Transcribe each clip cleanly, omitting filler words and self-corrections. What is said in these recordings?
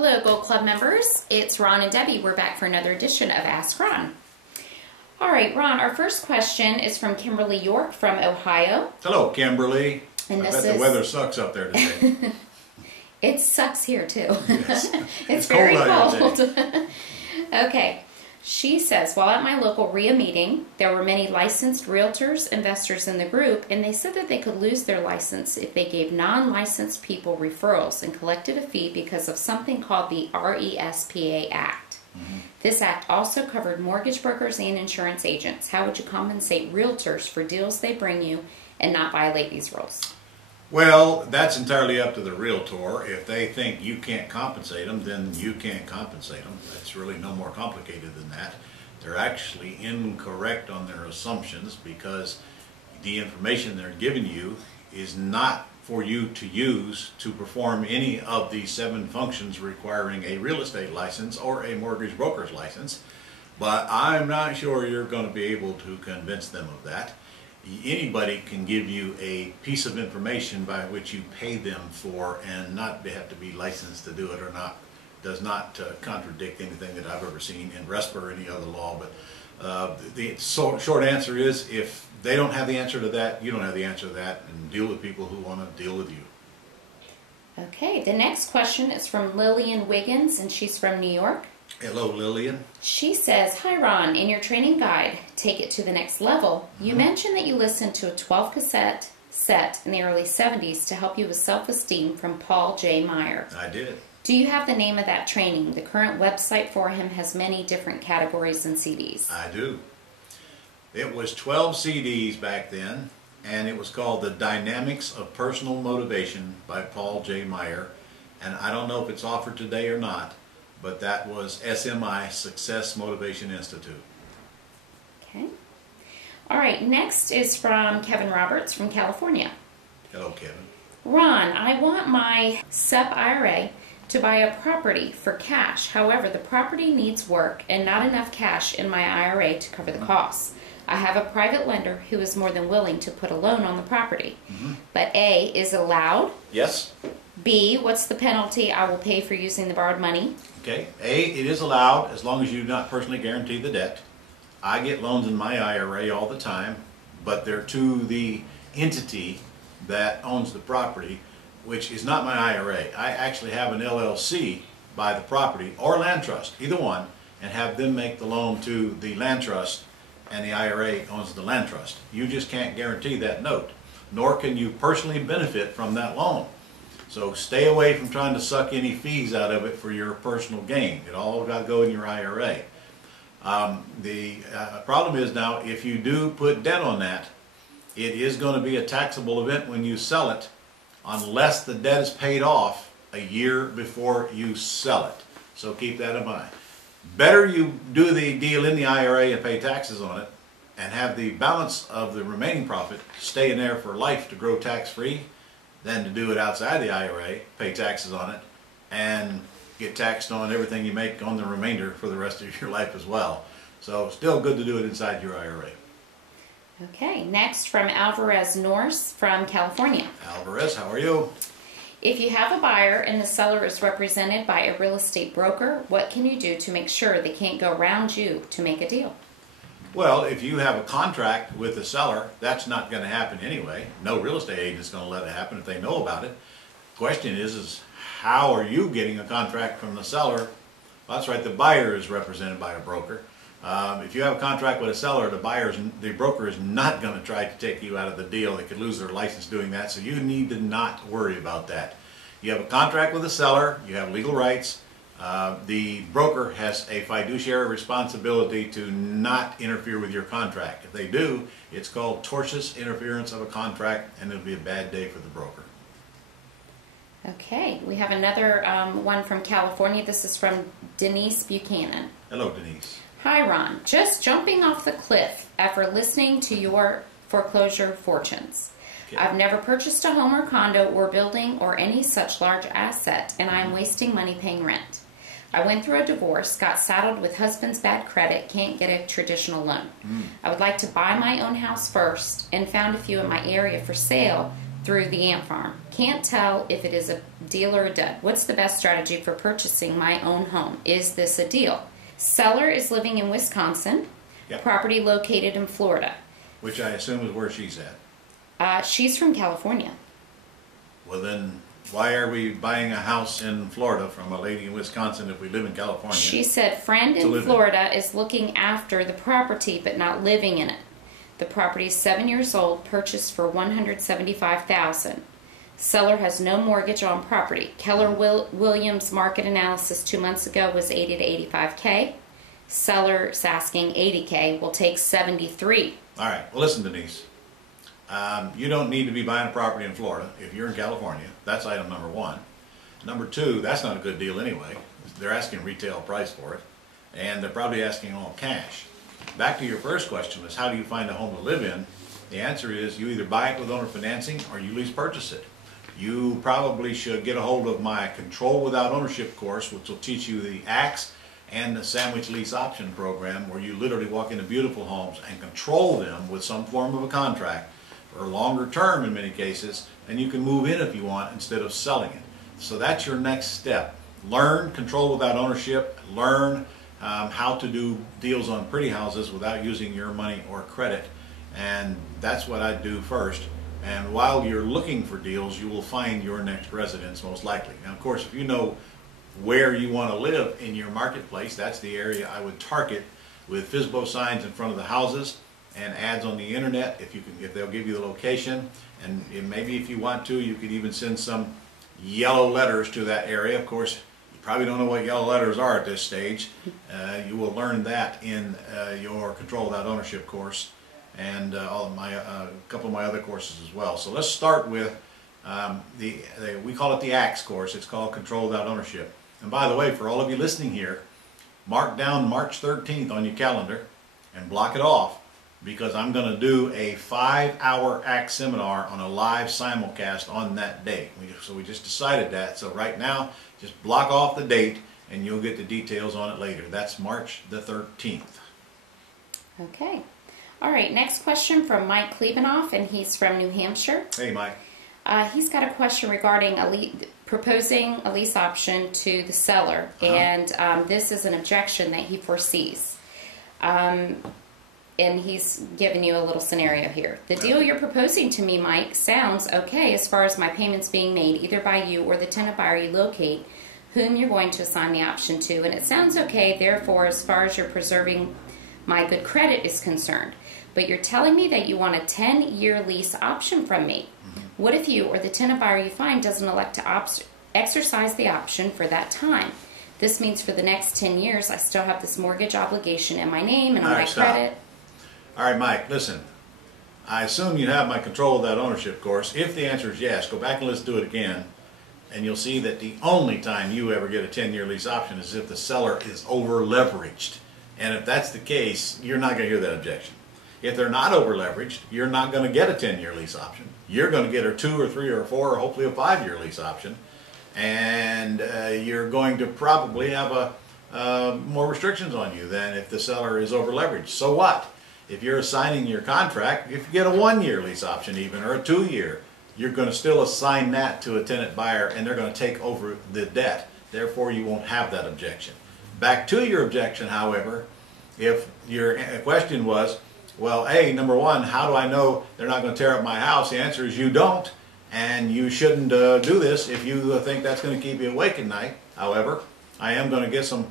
Hello, Gold Club members. It's Ron and Debbie. We're back for another edition of Ask Ron. All right, Ron, our first question is from Kimberly York from Ohio. Hello, Kimberly. And I bet the weather sucks up there today. It sucks here, too. Yes. It's very cold. Today. Okay. She says, while at my local RIA meeting, there were many licensed realtors, investors in the group, and they said that they could lose their license if they gave non-licensed people referrals and collected a fee because of something called the RESPA Act. Mm-hmm. This act also covered mortgage brokers and insurance agents. How would you compensate realtors for deals they bring you and not violate these rules? Well, that's entirely up to the realtor. If they think you can't compensate them, then you can't compensate them. It's really no more complicated than that. They're actually incorrect on their assumptions because the information they're giving you is not for you to use to perform any of the 7 functions requiring a real estate license or a mortgage broker's license. But I'm not sure you're going to be able to convince them of that. Anybody can give you a piece of information by which you pay them for and not have to be licensed to do it or not. Does not contradict anything that I've ever seen in RESPA or any other law. But the short answer is, if they don't have the answer to that, you don't have the answer to that, and deal with people who want to deal with you. Okay, the next question is from Lillian Wiggins, and she's from New York. Hello, Lillian. She says, hi Ron, in your training guide, Take It to the Next Level, you mentioned that you listened to a 12 cassette set in the early 70s to help you with self-esteem from Paul J. Meyer. I did. Do you have the name of that training? The current website for him has many different categories and CDs. I do. It was 12 CDs back then, and it was called The Dynamics of Personal Motivation by Paul J. Meyer. And I don't know if it's offered today or not, but that was SMI, Success Motivation Institute. Okay. All right, next is from Kevin Roberts from California. Hello, Kevin. Ron, I want my SEP IRA to buy a property for cash. However, the property needs work and not enough cash in my IRA to cover the costs. I have a private lender who is more than willing to put a loan on the property. But A, is it allowed? Yes. B, what's the penalty I will pay for using the borrowed money? Okay. A, it is allowed as long as you do not personally guarantee the debt. I get loans in my IRA all the time, but they're to the entity that owns the property, which is not my IRA. I actually have an LLC buy the property, or land trust, either one, and have them make the loan to the land trust, and the IRA owns the land trust. You just can't guarantee that note, nor can you personally benefit from that loan. So stay away from trying to suck any fees out of it for your personal gain. It all got to go in your IRA. The problem is now, if you do put debt on that, it is going to be a taxable event when you sell it, unless the debt is paid off a year before you sell it. So keep that in mind. Better you do the deal in the IRA and pay taxes on it, and have the balance of the remaining profit stay in there for life to grow tax-free, than to do it outside the IRA, pay taxes on it, and get taxed on everything you make on the remainder for the rest of your life as well. So still good to do it inside your IRA. Okay, next from Alvarez Norse from California. Alvarez, how are you? If you have a buyer and the seller is represented by a real estate broker, what can you do to make sure they can't go around you to make a deal? Well, if you have a contract with the seller, that's not going to happen anyway. No real estate agent is going to let it happen if they know about it. The question is how are you getting a contract from the seller? Well, that's right, the buyer is represented by a broker. If you have a contract with a seller, the broker is not going to try to take you out of the deal. They could lose their license doing that, so you need to not worry about that. You have a contract with a seller, you have legal rights. The broker has a fiduciary responsibility to not interfere with your contract. If they do, it's called tortious interference of a contract, and it'll be a bad day for the broker. Okay, we have another one from California. This is from Denise Buchanan. Hello, Denise. Hi, Ron. Just jumping off the cliff after listening to your foreclosure fortunes. Okay. I've never purchased a home or condo or building or any such large asset, and I am wasting money paying rent. I went through a divorce, got saddled with husband's bad credit, can't get a traditional loan. I would like to buy my own house first, and found a few in my area for sale through the ant farm. Can't tell if it is a deal or a dud. What's the best strategy for purchasing my own home? Is this a deal? Seller is living in Wisconsin. Yep. Property located in Florida. Which I assume is where she's at. She's from California. Well then, why are we buying a house in Florida from a lady in Wisconsin if we live in California? She said friend in Florida is looking after the property but not living in it. The property is 7 years old, purchased for $175,000. Seller has no mortgage on property. Keller Williams market analysis 2 months ago was 80 to 85K. Seller's asking 80K. Will take 73. All right. Well, listen, Denise. You don't need to be buying a property in Florida if you're in California. That's item number one. Number two, that's not a good deal anyway. They're asking retail price for it, and they're probably asking all cash. Back to your first question, is how do you find a home to live in? The answer is you either buy it with owner financing or you lease purchase it. You probably should get a hold of my Control Without Ownership course, which will teach you the ACTS and the Sandwich Lease Option program, where you literally walk into beautiful homes and control them with some form of a contract for a longer term in many cases, and you can move in if you want instead of selling it. So that's your next step. Learn Control Without Ownership. Learn how to do deals on pretty houses without using your money or credit, and that's what I do first. And while you're looking for deals, you will find your next residence most likely. Now, of course, if you know where you want to live in your marketplace, that's the area I would target with FSBO signs in front of the houses and ads on the internet if they'll give you the location. And maybe if you want to, you could even send some yellow letters to that area. Of course, you probably don't know what yellow letters are at this stage. You will learn that in your Control Without Ownership course and a couple of my other courses as well. So let's start with we call it the ACTS course. It's called Control Without Ownership. And by the way, for all of you listening here, mark down March 13th on your calendar and block it off, because I'm going to do a 5-hour ACTS seminar on a live simulcast on that day. So we just decided that. So right now, just block off the date and you'll get the details on it later. That's March the 13th. Okay. All right, next question from Mike Klebanoff, and he's from New Hampshire. Hey, Mike. He's got a question regarding proposing a lease option to the seller, and this is an objection that he foresees. And he's given you a little scenario here. The deal you're proposing to me, Mike, sounds okay as far as my payments being made either by you or the tenant buyer you locate, whom you're going to assign the option to. And it sounds okay, therefore, as far as you're preserving my good credit is concerned. But you're telling me that you want a 10-year lease option from me. What if you or the tenant buyer you find doesn't elect to exercise the option for that time? This means for the next 10 years, I still have this mortgage obligation in my name and on my credit. All right, Mike, listen. I assume you have my Control Without Ownership course. If the answer is yes, go back and let's do it again. And you'll see that the only time you ever get a 10-year lease option is if the seller is over-leveraged. And if that's the case, you're not going to hear that objection. If they're not over-leveraged, you're not going to get a 10-year lease option. You're going to get a 2 or 3 or 4 or hopefully a 5-year lease option. And you're going to probably have more restrictions on you than if the seller is over-leveraged. So what? If you're assigning your contract, if you get a 1-year lease option even, or a 2-year, you're going to still assign that to a tenant buyer and they're going to take over the debt. Therefore, you won't have that objection. Back to your objection, however, if your question was, well, A, number one, how do I know they're not going to tear up my house? The answer is you don't, and you shouldn't do this if you think that's going to keep you awake at night. However, I am going to get some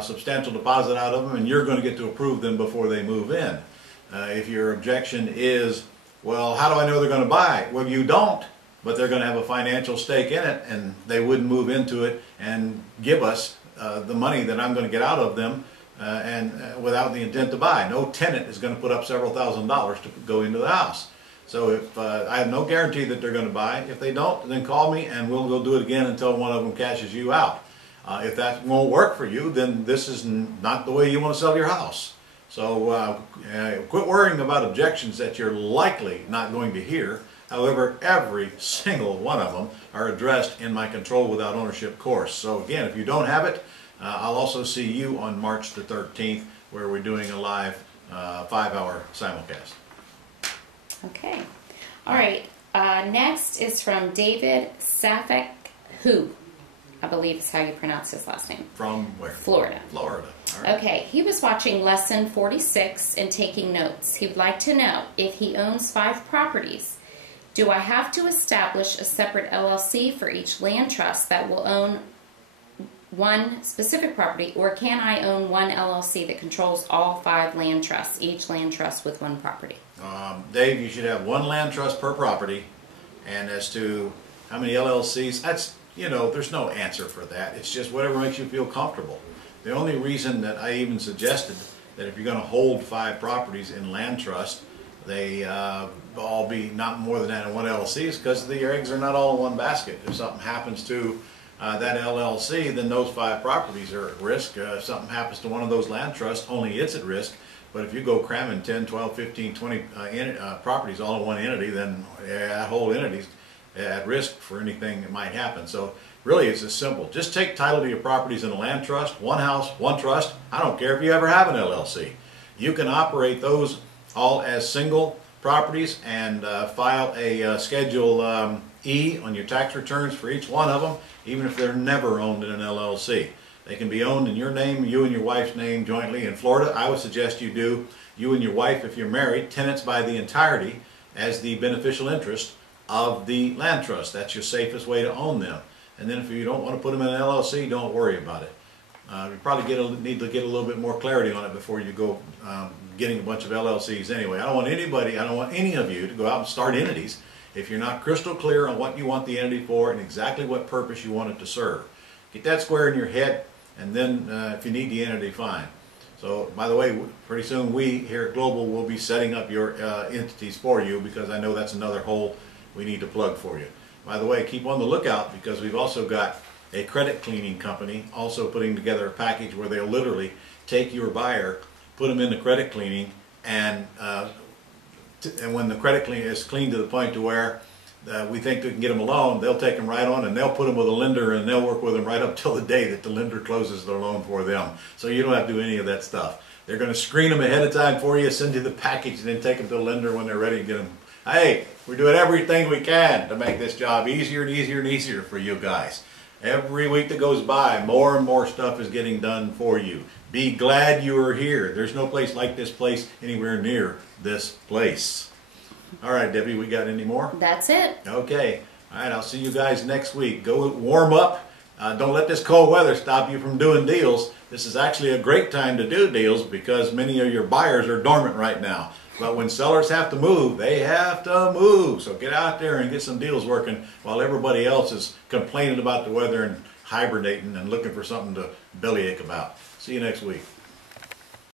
substantial deposit out of them, and you're going to get to approve them before they move in. If your objection is, well, how do I know they're going to buy? Well, you don't, but they're going to have a financial stake in it, and they wouldn't move into it and give us the money that I'm going to get out of them without the intent to buy. No tenant is going to put up several $1,000s to go into the house. So if I have no guarantee that they're going to buy. If they don't, then call me and we'll go do it again until one of them cashes you out. If that won't work for you, then this is not the way you want to sell your house. So quit worrying about objections that you're likely not going to hear. However, every single one of them are addressed in my Control Without Ownership course. So again, if you don't have it, I'll also see you on March the 13th, where we're doing a live 5-hour simulcast. Okay. All right. Next is from David Safek, who I believe is how you pronounce his last name. From where? Florida. Florida. All right. Okay, he was watching lesson 46 and taking notes. He would like to know, if he owns 5 properties, do I have to establish a separate LLC for each land trust that will own one specific property, or can I own one LLC that controls all 5 land trusts, each land trust with one property? Dave, you should have 1 land trust per property, and as to how many LLCs, that's, there's no answer for that. It's just whatever makes you feel comfortable. The only reason that I even suggested that if you're going to hold 5 properties in land trust, they all be not more than that in one LLC is because the eggs are not all in one basket. If something happens to that LLC, then those 5 properties are at risk. If something happens to one of those land trusts, only it's at risk. But if you go cramming 10, 12, 15, 20 properties all in one entity, then that whole entity's at risk for anything that might happen. So really it's as simple. Just take title to your properties in a land trust, one house, one trust. I don't care if you ever have an LLC. You can operate those all as single properties and file a Schedule E on your tax returns for each one of them, even if they're never owned in an LLC. They can be owned in your name, you and your wife's name jointly. In Florida, I would suggest you do, you and your wife, if you're married, tenants by the entirety as the beneficial interest of the land trust. That's your safest way to own them. And then if you don't want to put them in an LLC, don't worry about it. You probably need to get a little bit more clarity on it before you go getting a bunch of LLCs anyway. I don't want any of you to go out and start entities if you're not crystal clear on what you want the entity for and exactly what purpose you want it to serve. Get that square in your head, and then if you need the entity, fine. So, by the way, pretty soon we here at Global will be setting up your entities for you, because I know that's another hole we need to plug for you. By the way, keep on the lookout, because we've also got a credit cleaning company also putting together a package where they'll literally take your buyer, put them in the credit cleaning, and when the credit clean is clean to the point to where we think they can get them a loan, they'll take them right on and they'll put them with a lender, and they'll work with them right up till the day that the lender closes their loan for them. So you don't have to do any of that stuff. They're going to screen them ahead of time for you, send you the package, and then take them to the lender when they're ready to get them. Hey, we're doing everything we can to make this job easier and easier and easier for you guys. Every week that goes by, more and more stuff is getting done for you. Be glad you are here. There's no place like this place anywhere near this place. All right, Debbie, we got any more? That's it. Okay. All right, I'll see you guys next week. Go warm up. Don't let this cold weather stop you from doing deals. This is actually a great time to do deals because many of your buyers are dormant right now. But when sellers have to move, they have to move. So get out there and get some deals working while everybody else is complaining about the weather and hibernating and looking for something to bellyache about. See you next week.